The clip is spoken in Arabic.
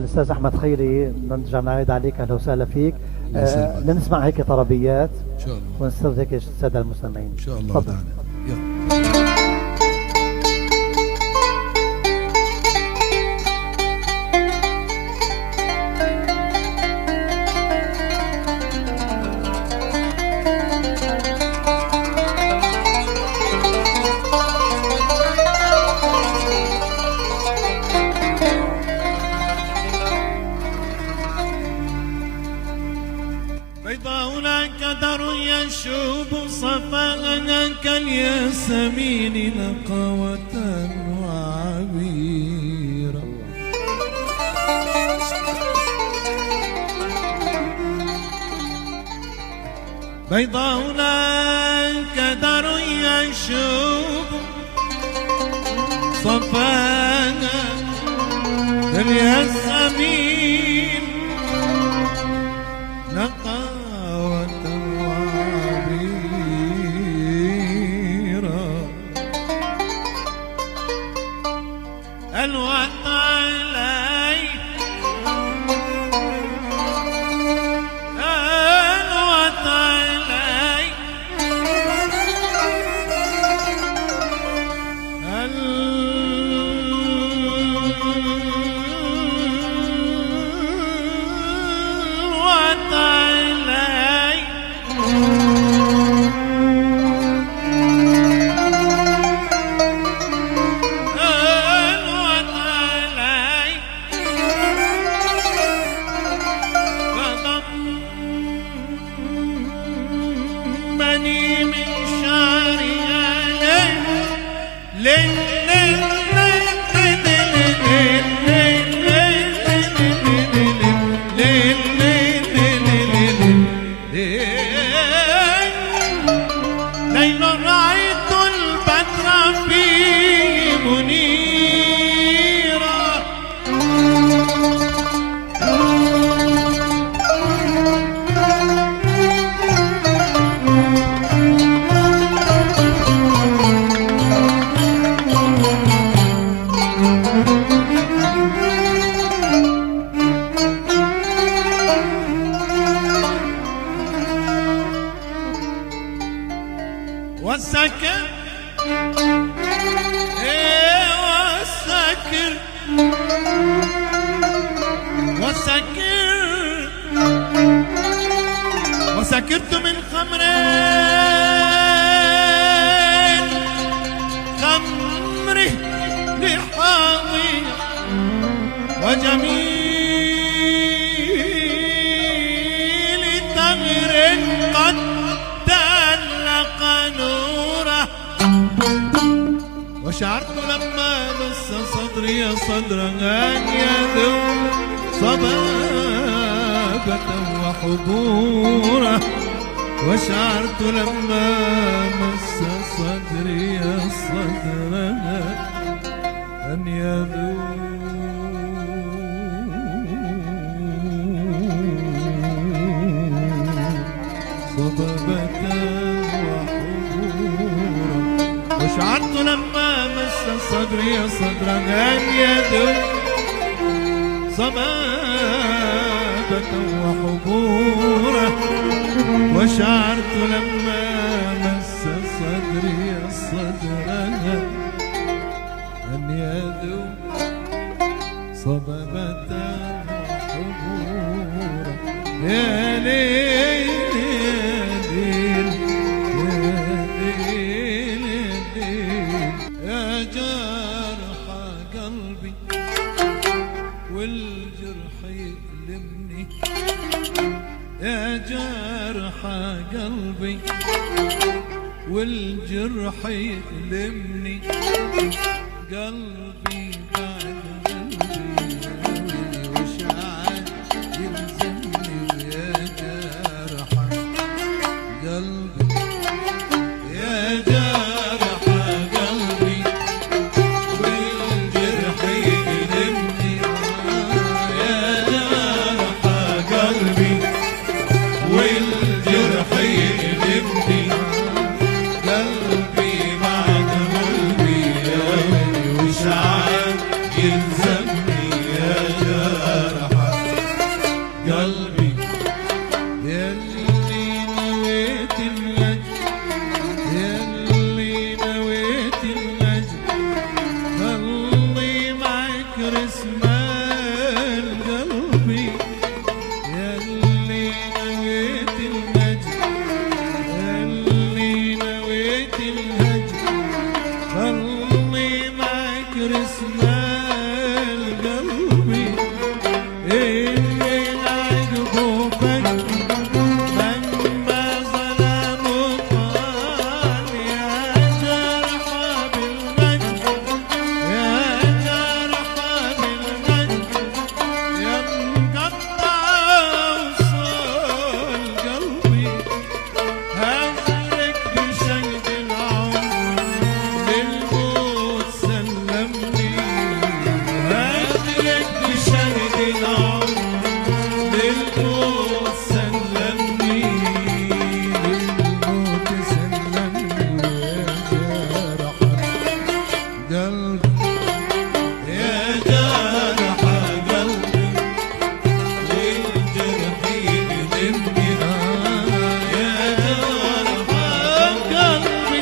الأستاذ أحمد خيري، نرجع نعيد عليك، أهلا وسهلا فيك. لنسمع هيك طربيات إن شاء الله، ونسترد هيك السادة المستمعين إن شاء الله. تفضل. يلا. بيضاء لا كدر يشوب صفاء كالياسمين نقاوة وعبيرا. بيضاء لا كدر يشوب صفاء كالياسمين نقاوة وعبيرا. الوقت علي الوقت علي الوقت علي الوقت علي فضمني من شعري ليل رأيت البدر فيه منيرا. والسكر والسكر والسكر وسكرت من خمره لحاضي وجميل تمر قد تألق نوره. وشعرت لما مس صدري صدرا أن يذوب صبابة وحبورا. وشعرت لما مس صدري صدرا أن يذوب صبابة وحبورا. وشعرت لما مس صدري صدرا أن يذوب صبابة وحبورا. وشعرت لما مس صدري صدرا أن يذوب صبابة وحبورا. يا ليل يا جرح قلبي والجرح يؤلمني. يا جرح قلبي والجرح يؤلمني. قلبي بعد قلبي وش عاد يلزمني. ويا جرح قلبي يا جرح قلبي والجرح يؤلمني. يا جرح قلبي والجرح يؤلمني. قلبي بعد قلبي يا ويلي وش عاد قلبي يا جرح قلبي والجرح يقدمني يا جرح قلبي